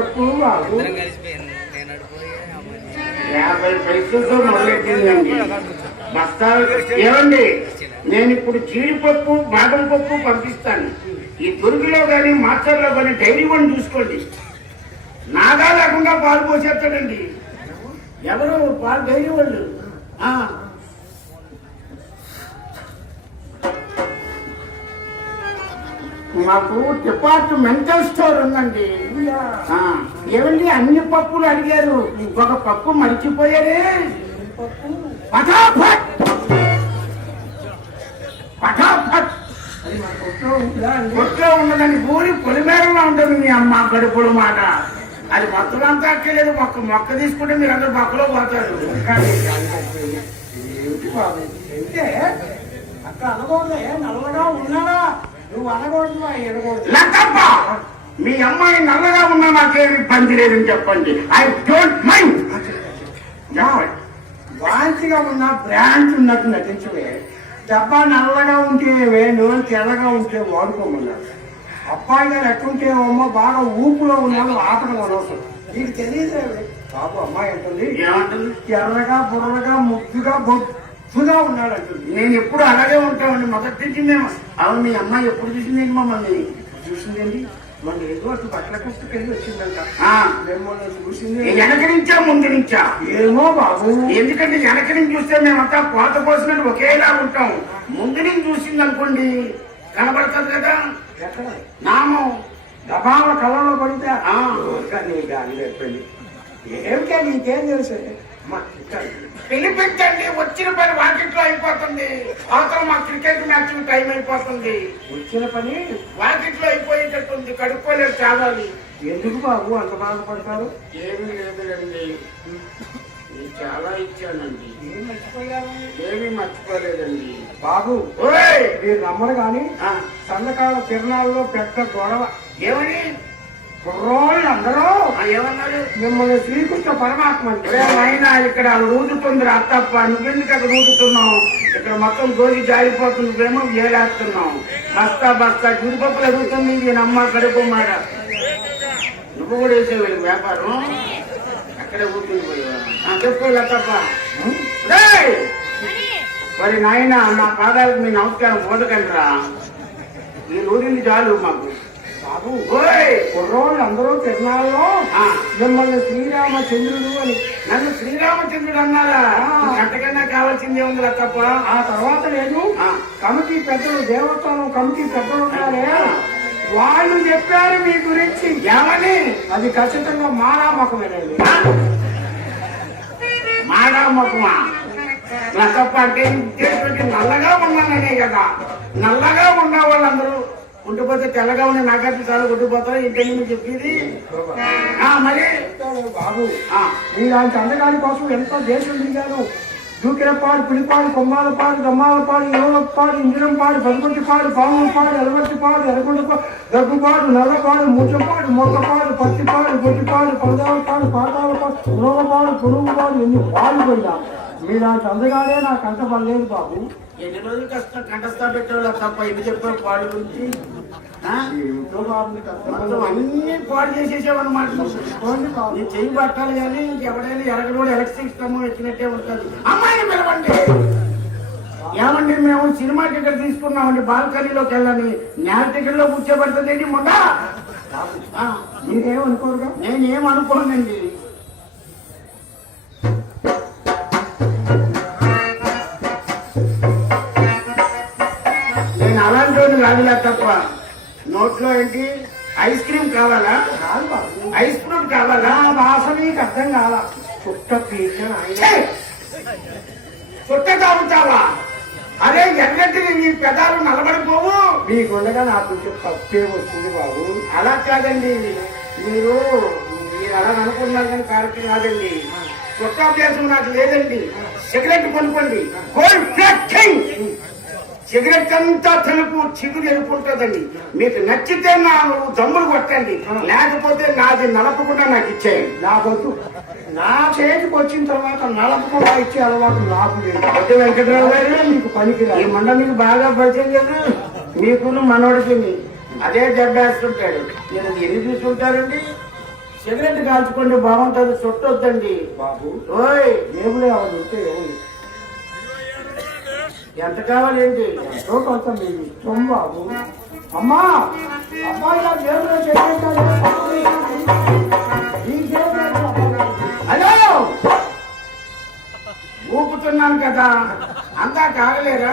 తక్కువ బాబు. యాభై పైసలతో మొదలెట్టిందండి బస్తాలు ఏమండి? నేను ఇప్పుడు జీడిపప్పు బాదం పప్పు పంపిస్తాను. ఈ తురుగులో కానీ మాస్టర్లో కానీ డైరీ వన్ చూసుకోండి. నాగా లేకుండా పాలు పోసేస్తాడండి. ఎవరు పాలు డైరీ వాళ్ళు. మాకు డిపార్ట్మెంటల్ స్టోర్ ఉందండి. ఏమండి అన్ని పప్పులు అడిగారు. ఒక పప్పు మర్చిపోయారే. పటాఫట్ పటాఫట్ కొట్లో ఉన్నదని ఊరి పొలిమేరలో ఉంటుంది మీ అమ్మ కడుపులు మాట. అది మొత్తం అంతా అక్కర్లేదు. మొక్క మొక్క తీసుకుంటే మీరు అందరు మొక్కలో పోతారు. కానీ ఏమిటి బాబు? అంటే అక్కడ అనకూడదే నల్లగా ఉన్నాడా? లక్కప్ప మీ అమ్మాయి నల్లగా ఉన్నా నాకేమి ఇబ్బంది లేదని చెప్పండి. I don't mind. వాంతిగా ఉన్న బ్రాంచ్ ఉన్నట్టు నటించవే. డబ్బా నల్లగా ఉంటే వేణు తెల్లగా ఉంటే వాడుకోమన్నారు అబ్బాయి గారు ఎట్టుంటే అమ్మ బాగా ఊపులో ఉన్నాడు ఆపడం అనవసరం. నీకు తెలియదే బాబు అమ్మాయి అంటుంది. ఏమంటుంది? ఎర్రగా బుర్రగా ముద్దుగా బొద్దుగా ఉన్నాడు అంటుంది. నేను ఎప్పుడు అలాగే ఉంటామండి మొదటి నుంచి మేము అవును మీ అమ్మాయి ఎప్పుడు చూసింది మమ్మల్ని? చూసిందండి మన ఏదో అటు బట్టల పుస్తకెళ్ళి వచ్చిందంట. ఆ, మిమ్మల్ని చూసింది వెనక నుంచా ముందు నుంచా? ఏమో బాబు. ఎందుకంటే వెనక నుంచి చూస్తే మేమంతా కోత కోసినట్టు ఒకేలా ఉంటాం. ముందు నుంచి చూసింది అనుకోండి కనబడుతుంది కదా? నామం. డబాల కళ్ళలో పడితే ఆ. కానీ గాలి లేకపోయింది ఏమిటా నీకేం తెలుసు. పిలిపించండి వచ్చిన పని వాకిట్లో అయిపోతుంది. అవతల మా క్రికెట్ మ్యాచ్ టైం అయిపోతుంది. వచ్చిన పని వాకిట్లో అయిపోయేటట్టుంది కడుక్కోలేదు చాలాలి ఎందుకు బాబు అంత బాధపడతారు? ఏమీ లేదులేండి. చాలా ఇచ్చానండి. ఏమీ మర్చిపోలేదండి. బాబు! మీరు నమ్మరు కానీ సందకాల తిరణాల్లో పెద్ద గొడవ. ఏమని? కుర్రోళ్ళందరూ ఏమన్నారు మిమ్మల్ని శ్రీకృష్ణ పరమాత్మ అంటే నాయనా ఇక్కడ రూదుతుంది అత్తప్ప నువ్వెందుకు అక్కడ రూదుతున్నావు? ఇక్కడ మొత్తం గోగి జారిపోతుంది నువ్వేమో వేలేస్తున్నావు బస్తా బస్తా జీడిపప్పులు ఎదుగుతుంది నేను అమ్మ కడుపుమాట నువ్వు కూడా వేసేవి వ్యాపారం? అక్కడే కూర్చుని పోయావా ఆ, చెప్పు లతప్ప. మరి నాయన నా పాదాలకు మీ నమస్కారం పోదకండి రా ఈ ఊరింది చాలు మాకు. ఓయ్ కుర్రోళ్ళు అందరూ ఆ, మిమ్మల్ని శ్రీరామచంద్రుడు అని. నన్ను శ్రీరామచంద్రుడు అన్నారా? అంతకన్నా కావాల్సిందే ఉంది లతప్ప ఆ తర్వాత లేదు. ఆ. కమిటీ పెద్దలు దేవస్థానం కమిటీ పెద్దలు ఉన్నారే వాళ్ళు చెప్పారు మీ గురించి. ఏమని అది ఖచ్చితంగా మారామకమేనండి మాడా మొక్కమా లతప్ప అంటే నల్లగా ఉన్నాననే కదా. నల్లగా ఉన్న వాళ్ళందరూ ఉండిపోతే తెల్లగా ఉండే నాకైతే చాలా ఉండిపోతారు ఇంటి మీరు చెప్పేది? ఆ, మరి? బాబు ఆ, మీలాంటి అందగాడి కోసం ఎంతో దేశం దిగాను దూకిరపాడు పులిపాడు కొమ్మాలపాడు దమ్మాలపాడు ఇరవలపాడు ఇంజనంపాడు పదకొంటిపాడు పాములపాడు ఎలవట్టిపాడు ఎరగొండపాడు దగ్గుపాడు నల్లపాడు మూచపాడు మొక్కపాడు పత్తిపాడు గొట్టిపాడు పరదాలపాడు పాతాలపాడు పురోగపాడు పురుగుపాడు ఎన్ని పాలు పోయినా. మీలాంటి అందగాడే నాకు అంత పడలేదు బాబు. ఎన్ని రోజులు కష్టం కంటస్థా పెట్టేవాళ్ళు తప్ప ఇది చెప్పారు పాడు గురించి? అన్ని పాడు చేసేసావన్నమాట చూసుకోండి బాబు. నీ చెయ్యి పట్టాలి కానీ ఇంకెవడైనా ఎరగడోడు ఎలక్ట్రిక్ స్తంభం ఎక్కినట్టే ఉంటుంది. అమ్మాయిని పిలవండి. ఏమండి మేము సినిమా టికెట్ తీసుకున్నామండి బాల్కనీలోకి వెళ్ళని నేల టికెట్లో కూర్చోబడుతుందండి మొన్న ఆ, మీరేమనుకోరుగా? నేనేం అనుకోనండి నేను అలాంటి వాడిని కాదులే తప్ప. నోట్లో ఏంటి? ఐస్ క్రీమ్ కావాలా? ఐస్ ఫ్రూట్ కావాలా? నా భాష నీకు అర్థం పీక ఛే! చుట్ట తాగుతావా అరే ఎన్నటి నీ పెదాలు నలబడిపోవు. మీకుండగా నాకు కొంచెం తప్పే వచ్చింది బాబు. అలా కాదండి. మీరు మీరు అలా అనుకున్నారు కానీ కరెక్ట్ కాదండి. చుట్టాభ్యాసం నాకు లేదండి. సిగరెట్ కొనుక్కోండి. సిగరెట్ అంతా తెలుపు చిగురు ఎరుపు ఉంటుందండి మీకు నచ్చితే నా దమ్ములు కొట్టండి. లేకపోతే నాది నలపకుండా నాకు ఇచ్చేయండి. నాకొద్దు. నా చేతికి వచ్చిన తర్వాత నలపకుండా ఇచ్చే అలవాటు నాకు లేదు. వెంకటరావు గారు నీకు పనికి ఈ మండ మీకు బాగా పరిచయం కదా. మీకును మనోడికి అదే జడ్డేస్తుంటాడు నేను ఎన్ని చూస్తుంటారండి? సిగరెట్ కాల్చుకుంటే బాగుంటుంది చుట్టొద్దండి. బాబు. ఓయ్ ఏములే అవన్నీ ఎంత కావాలేంటి ఎంతో కొంత మీరు ఇష్టం బాబు. అమ్మా! నా హలో! ఊపుతున్నాను కదా. అంతా కాగలేరా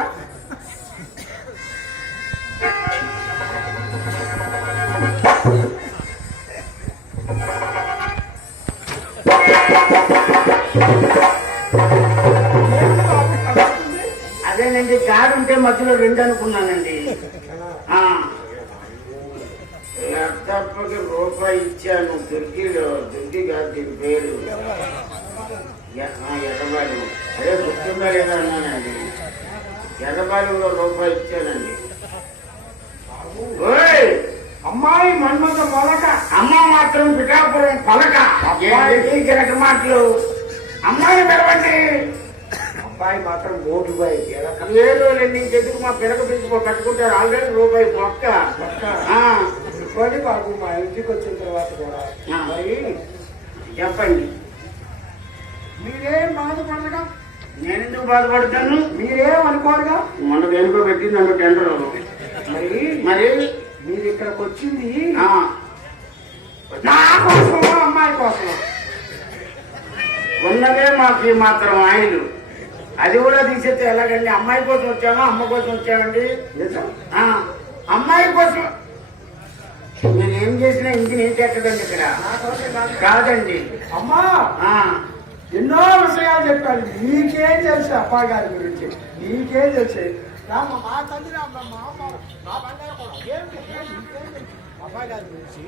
అదేనండి కారు ఉంటే మధ్యలో రెండు అనుకున్నానండి. ల్యాప్టాప్కి రూపాయి ఇచ్చాను. దుర్గి దుర్గి కాదు దీని పేరు. ఎ- ఆ, ఎర్రబాలు. అదే గుర్తుందా లేదా అన్నానండి. ఎర్రబాలులో రూపాయి ఇచ్చానండి. ఓయ్! అమ్మాయి మన్మత మొలక అమ్మ మాత్రం పిఠాపురం పలక. గిరట మాటలు? అమ్మాయిని పిలవండి. అబ్బాయి మాత్రం మోటు బాయ్ రెండు ఇంకెందుకు మా పిలక పిలుచుకో కట్టుకుంటారు ఆల్రెడీ రూపాయి మొక్క ఆ, ఇవ్వండి బాబు మా ఇంటికి వచ్చిన తర్వాత కూడా. మరి చెప్పండి. మీరేం బాధపడగా నేనెందుకు బాధపడతాను మీరేం అనుకోరుగా? మొన్న దేనికో పెట్టి నన్ను టెండర్ మరి? మరి? మీరు ఇక్కడికి వచ్చింది? ఆ, నా కోసమా అమ్మాయి కోసమా? ఉన్నదే మాకు మాత్రం ఆయిల్ అది కూడా తీసేస్తే ఎలాగండి? అమ్మాయి కోసం వచ్చామా అమ్మ కోసం వచ్చామండి అమ్మాయి కోసం. నేను ఏం చేసినా ఇంజిన్ ఏం చెక్కదండి ఇక్కడ. కాదండి. అమ్మా! ఎన్నో విషయాలు చెప్పాను నీకేం తెలుసు అబ్బాయి గారి గురించి. నీకేం తెలుసు? అబ్బాయి గారి గురించి.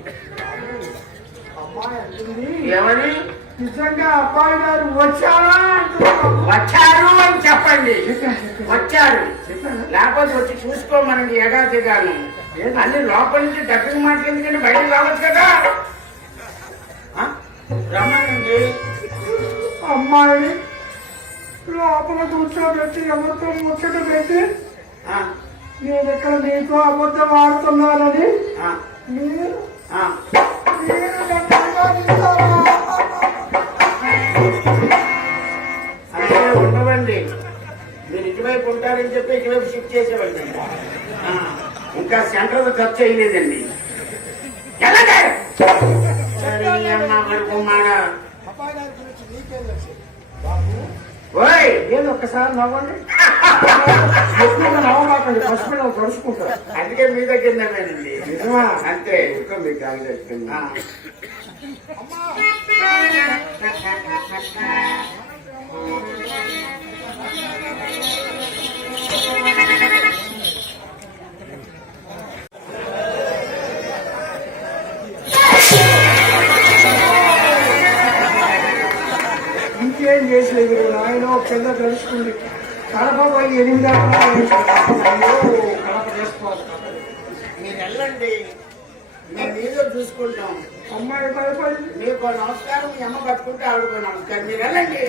ఎవరి నిజంగా అబ్బాయి గారు వచ్చారా. వచ్చారు అని చెప్పండి. వచ్చారు. లేకపోతే వచ్చి చూసుకోమనండి ఎగాదిగాను అన్ని లోపల నుంచి దగ్గర మాటలు ఎందుకంటే బయటకు రావచ్చు కదా? రమ్మనండి అమ్మాయి లోపల కూర్చోబెట్టి ఎవరితో ముచ్చట పెట్టి నేను ఇక్కడ నీతో అబద్ధం ఆడుతున్నానని. మీరు ఇటువైపు ఉంటారని చెప్పి ఇటువైపు షిఫ్ట్ చేసేవాళ్ళండి ఆ, ఇంకా సెంటర్ ఖర్చు ఓయ్! ఏదో ఒక్కసారి నవ్వండి. ఎక్కువగా నవ్వమాకండి. ఫస్ట్ గడుచుకుంటారు అందుకే మీ దగ్గర నవ్వానండి. నిజమా? అంతే. ఇంకా మీకు ఆ. కింద తెలుసుకుంది కడప పోయి ఎనిమిది కడప చేసుకోవాలి మీరు వెళ్ళండి. మేము మీతో చూసుకుంటాం. అమ్మాయి భయపడి మీకు నమస్కారం మీ అమ్మ పట్టుకుంటే ఆవిడకు నమస్కారం. మీరు వెళ్ళండి.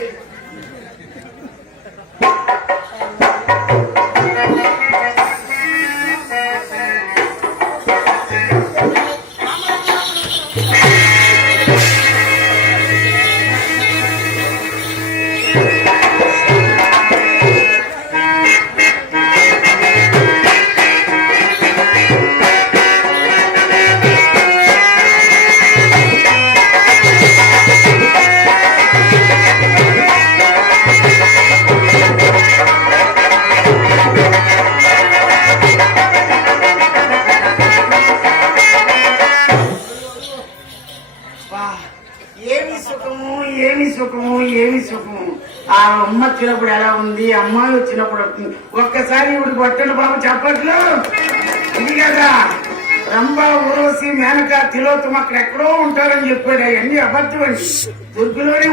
ఆ అమ్మ చిన్నప్పుడు ఎలా ఉంది? అమ్మాయి వచ్చినప్పుడు ఒక్కసారి ఇప్పుడు కొట్టండి బాబు చెప్పట్లు. ఇది కదా. రంభ ఊరవసి మేనక తిలోత్తమ అక్కడ ఎక్కడో ఉంటారని చెప్పాడు. అవన్నీ అబద్ధం అండి. దుర్గులోనే